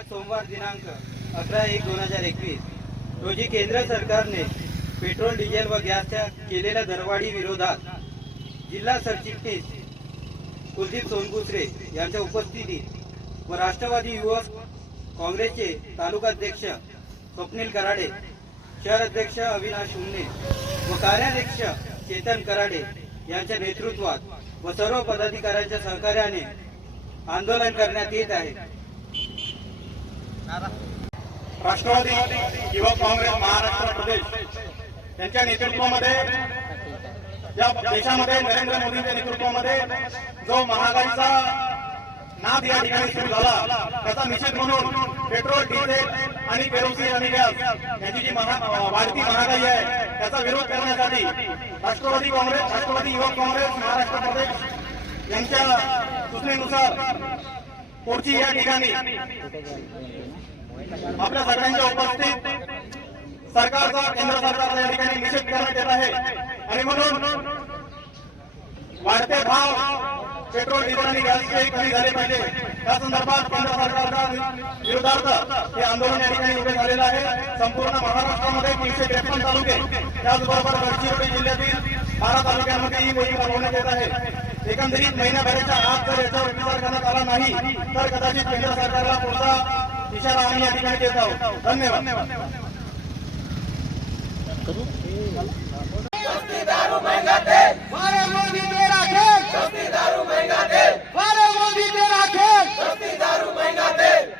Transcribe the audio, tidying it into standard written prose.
आज सोमवार दिनांक 11/1/2021 रोजी केंद्र सरकारने पेट्रोल, डिझेल व गॅसच्या केलेल्या दरवाढी विरोधात जिल्हा सरचिटणीस कुलदीप सोनकुसरे यांच्या उपस्थितीत व राष्ट्रवादी युवक काँग्रेसचे तालुकाध्यक्ष स्वप्नील कराडे, शहर अध्यक्ष अविनाश उन्ने व कार्याध्यक्ष चेतन कराडे यांच्या नेतृत्वात व सर्व पदाधिकाऱ्यांच्या सहकार्याने आंदोलन करण्यात येत आहे। राष्ट्रवादी युवक काँग्रेस महाराष्ट्र प्रदेश यांच्या नेतृत्वामध्ये या देशामध्ये नरेंद्र मोदींच्या नेतृत्वामध्ये जो महागाईचा नाद या ठिकाणी सुरू झाला त्याचा निषेध म्हणून पेट्रोल, डिझेल आणि केरोसिन आणि गॅस यांची जी वाढती महागाई आहे त्याचा विरोध करण्यासाठी राष्ट्रवादी युवक काँग्रेस महाराष्ट्र प्रदेश यांच्या सूचनेनुसार पुढची या ठिकाणी आपल्या सगळ्यांच्या उपस्थित सरकारचा, केंद्र सरकारचा या ठिकाणी निषेध करण्यात येत आहे आणि म्हणून वाढते भाव पेट्रोल, डिझेल आणि गॅसचे कमी झाले पाहिजे त्या संदर्भात केंद्र सरकारच्या विरोधार्थ हे आंदोलन या ठिकाणी उभे झालेलं आहे। संपूर्ण महाराष्ट्रामध्ये 353 तालुके त्याचबरोबर गडचिरोली जिल्ह्यातील 12 तालुक्यांमध्ये ही मोहीम राबवण्यात येत आहे। एकंदरीत महिन्याभराच्या आत जर याच्यावर विचार करण्यात आला नाही तर कदाचित केंद्र सरकारला पुढचा इशारा आम्ही या ठिकाणी देत आहोत। धन्यवाद। सस्ती दारू महंगा तेल, मारे मोदी तेरा खेल, सस्ती दारू महंगा तेल, मारे मोदी तेरा खेल, सस्ती दारू महंगा तेल।